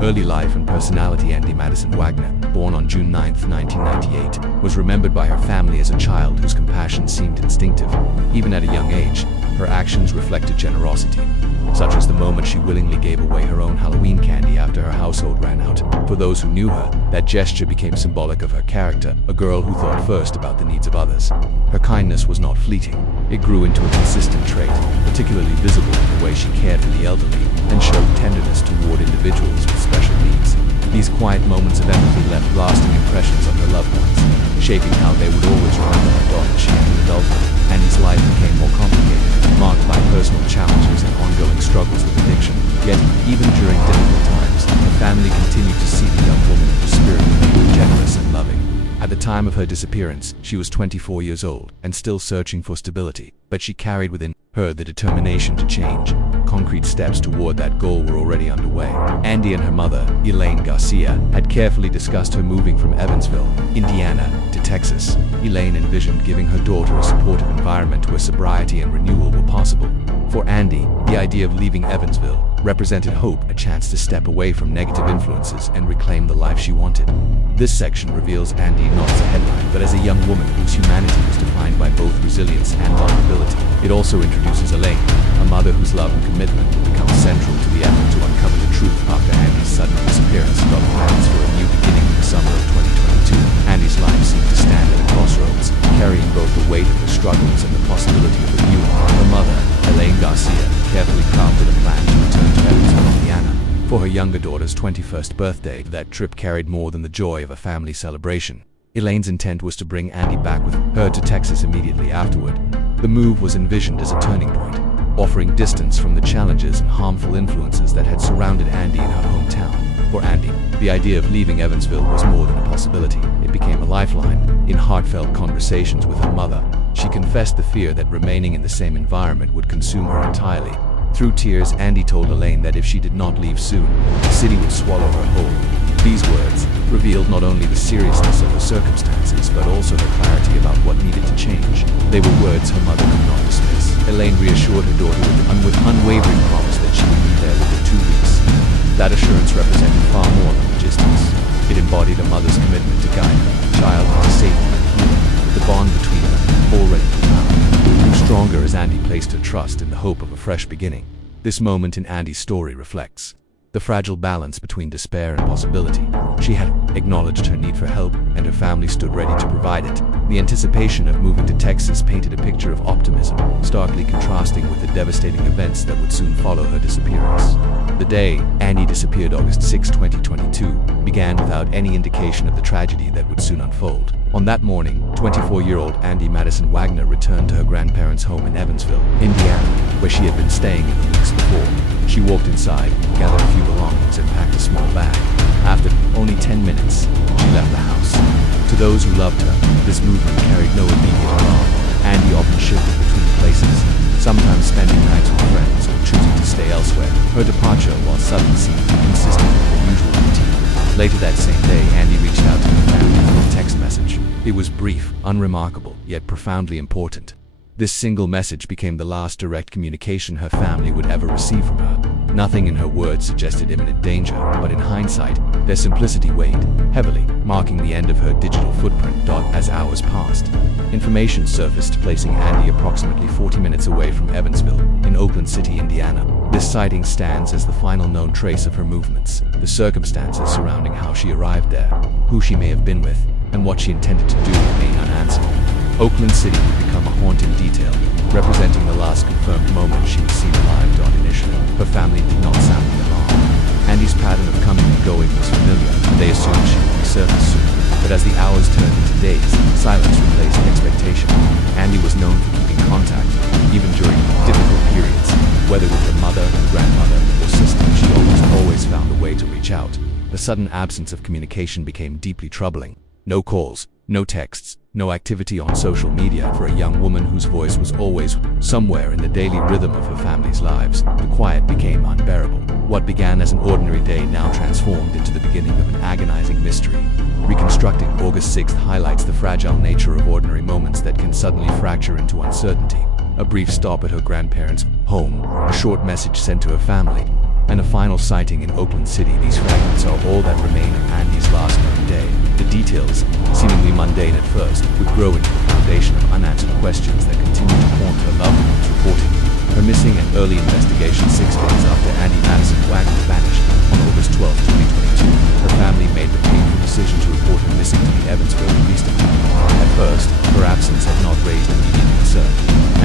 Early life and personality. Andi Madison Wagner, born on June 9, 1998, was remembered by her family as a child whose compassion seemed instinctive. Even at a young age, her actions reflected generosity, such as the moment she willingly gave away her own Halloween candy after her household ran out. For those who knew her, that gesture became symbolic of her character, a girl who thought first about the needs of others. Her kindness was not fleeting. It grew into a consistent trait, particularly visible in the way she cared for the elderly and showed tenderness toward individuals with special needs. These quiet moments of empathy left lasting impressions on her loved ones, shaping how they would always remember her daughter as she entered adulthood. Andi's life became more complicated, marked by personal challenges and ongoing struggles with addiction. Yet, even during difficult times, the family continued to see the young woman whose spirit remained generous and loving. At the time of her disappearance, she was 24 years old and still searching for stability, but she carried within her the determination to change. Concrete steps toward that goal were already underway. Andi and her mother, Elaine Garcia, had carefully discussed her moving from Evansville, Indiana, to Texas. Elaine envisioned giving her daughter a supportive environment where sobriety and renewal were possible. For Andi, the idea of leaving Evansville represented hope, a chance to step away from negative influences and reclaim the life she wanted. This section reveals Andi not as a headline, but as a young woman whose humanity was defined by both resilience and vulnerability. It also introduces Elaine, a mother whose love and commitment would become central to the effort to uncover the truth after Andi's sudden disappearance. Plans for a new beginning in the summer of 2022. Andi's life seemed to stand at a crossroads, carrying both the weight of her struggles and the possibility of renewal. Her mother, Elaine Garcia, carefully crafted a plan to return to Evansville, Indiana. For her younger daughter's 21st birthday, that trip carried more than the joy of a family celebration. Elaine's intent was to bring Andi back with her to Texas immediately afterward. The move was envisioned as a turning point, offering distance from the challenges and harmful influences that had surrounded Andi in her hometown. For Andi, the idea of leaving Evansville was more than a possibility. It became a lifeline. In heartfelt conversations with her mother, she confessed the fear that remaining in the same environment would consume her entirely. Through tears, Andi told Elaine that if she did not leave soon, the city would swallow her whole. These words revealed not only the seriousness of her circumstances, but also her clarity about what needed to change. They were words her mother could not dismiss. Elaine reassured her daughter with unwavering promise that she would be there within 2 weeks. That assurance represented far more than logistics. It embodied a mother's commitment to guide her child into safety and healing. The bond between them, already profound, grew stronger as Andi placed her trust in the hope of a fresh beginning. This moment in Andi's story reflects the fragile balance between despair and possibility. She had acknowledged her need for help, and her family stood ready to provide it. The anticipation of moving to Texas painted a picture of optimism, starkly contrasting with the devastating events that would soon follow her disappearance. The day Andi disappeared, August 6, 2022, began without any indication of the tragedy that would soon unfold. On that morning, 24-year-old Andi Madison Wagner returned to her grandparents' home in Evansville, Indiana, where she had been staying in the weeks before. She walked inside, gathered a few belongings, and packed a small bag. After only 10 minutes, she left the house. To those who loved her, this movement carried no immediate alarm. Andi often shifted between places, sometimes spending nights with friends or choosing to stay elsewhere. Her departure, while sudden, seemed inconsistent with her usual routine. Later that same day, Andi reached out to her family with a text message. It was brief, unremarkable, yet profoundly important. This single message became the last direct communication her family would ever receive from her. Nothing in her words suggested imminent danger, but in hindsight, their simplicity weighed heavily, marking the end of her digital footprint. As hours passed, information surfaced placing Andi approximately 40 minutes away from Evansville, in Oakland City, Indiana. This sighting stands as the final known trace of her movements. The circumstances surrounding how she arrived there, who she may have been with, and what she intended to do remain unanswered. Oakland City would become a haunting detail, representing the last confirmed moment she was seen alive. Initially, her family did not sound the alarm. Andi's pattern of coming and going was familiar, and they assumed she would resurface soon. But as the hours turned into days, silence replaced expectation. Andi was known for keeping contact, even during difficult periods. Whether with her mother, grandmother, or sister, she almost always found a way to reach out. The sudden absence of communication became deeply troubling. No calls, no texts, no activity on social media for a young woman whose voice was always somewhere in the daily rhythm of her family's lives. The quiet became unbearable. What began as an ordinary day now transformed into the beginning of an agonizing mystery. Reconstructing August 6th highlights the fragile nature of ordinary moments that can suddenly fracture into uncertainty. A brief stop at her grandparents' home, a short message sent to her family, and a final sighting in Oakland City. These fragments are all that remain of Andi's last known day. The details, seemingly mundane at first, would grow into the foundation of unanswered questions that continue to haunt her loved ones. Reporting her missing and early investigation 6 days after Andi Madison Wagner vanished on August 12, 2022, her family made the painful decision to report her missing to the Evansville Police Department. At first, her absence had not raised immediate concern.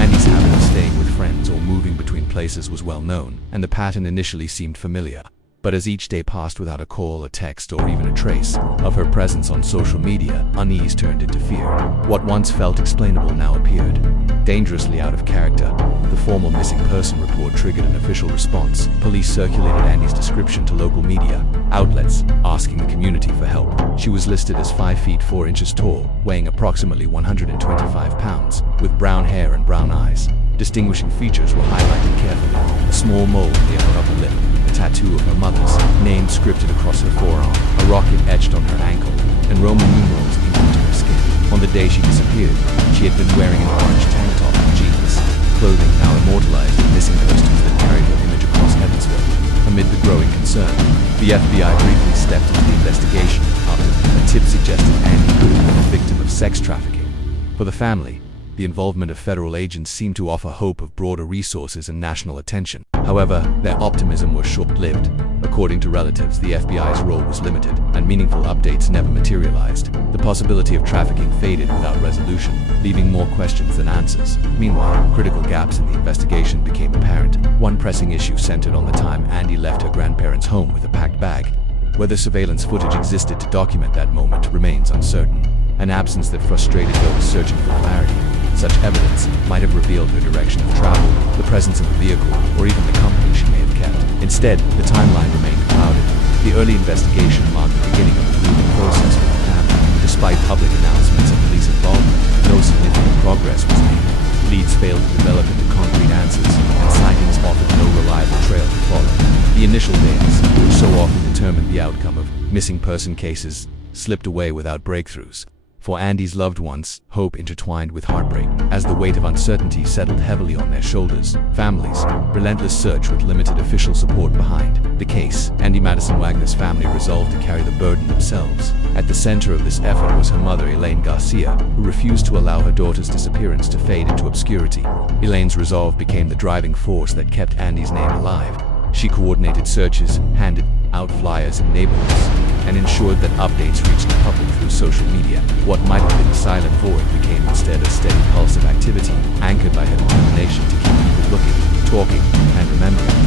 Andi's habit of staying with friends or moving between places was well known, and the pattern initially seemed familiar. But as each day passed without a call, a text, or even a trace of her presence on social media, unease turned into fear. What once felt explainable now appeared dangerously out of character. The formal missing person report triggered an official response. Police circulated Andi's description to local media outlets, asking the community for help. She was listed as 5 feet 4 inches tall, weighing approximately 125 pounds, with brown hair and brown eyes. Distinguishing features were highlighted carefully: a small mole near her upper lip, a tattoo of her mother's name scripted across her forearm, a rocket etched on her ankle, and Roman numerals inked into her skin. On the day she disappeared, she had been wearing an orange tank top and jeans, clothing now immortalized in missing costumes that carried her image across Evansville. Amid the growing concern, the FBI briefly stepped into the investigation after a tip suggested Andi could have been a victim of sex trafficking. For the family, the involvement of federal agents seemed to offer hope of broader resources and national attention. However, their optimism was short-lived. According to relatives, the FBI's role was limited, and meaningful updates never materialized. The possibility of trafficking faded without resolution, leaving more questions than answers. Meanwhile, critical gaps in the investigation became apparent. One pressing issue centered on the time Andi left her grandparents' home with a packed bag. Whether surveillance footage existed to document that moment remains uncertain, an absence that frustrated those searching for clarity. Such evidence might have revealed her direction of travel, the presence of a vehicle, or even the company she may have kept. Instead, the timeline remained clouded. The early investigation marked the beginning of a grieving process for the family. Despite public announcements and police involvement, no significant progress was made. Leads failed to develop into concrete answers, and sightings offered no reliable trail to follow. The initial days, which so often determined the outcome of missing person cases, slipped away without breakthroughs. For Andi's loved ones, hope intertwined with heartbreak. As the weight of uncertainty settled heavily on their shoulders, families, relentless search with limited official support behind the case, Andi Madison Wagner's family resolved to carry the burden themselves. At the center of this effort was her mother, Elaine Garcia, who refused to allow her daughter's disappearance to fade into obscurity. Elaine's resolve became the driving force that kept Andi's name alive. She coordinated searches, handed out flyers in neighborhoods, and ensured that updates reached the public through social media. What might have been a silent void became instead a steady pulse of activity, anchored by her determination to keep people looking, talking, and remembering.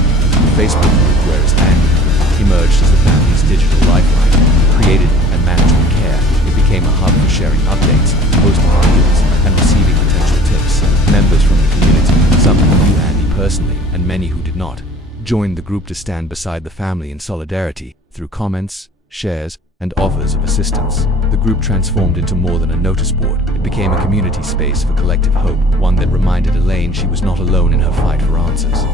The Facebook group Where is Andi emerged as the family's digital lifeline. Created and managed with care, it became a hub for sharing updates, posting videos, and receiving potential tips. Members from the community, some who knew Andi personally, and many who did not, joined the group to stand beside the family in solidarity through comments, shares, and offers of assistance. The group transformed into more than a notice board. It became a community space for collective hope, one that reminded Elaine she was not alone in her fight for answers.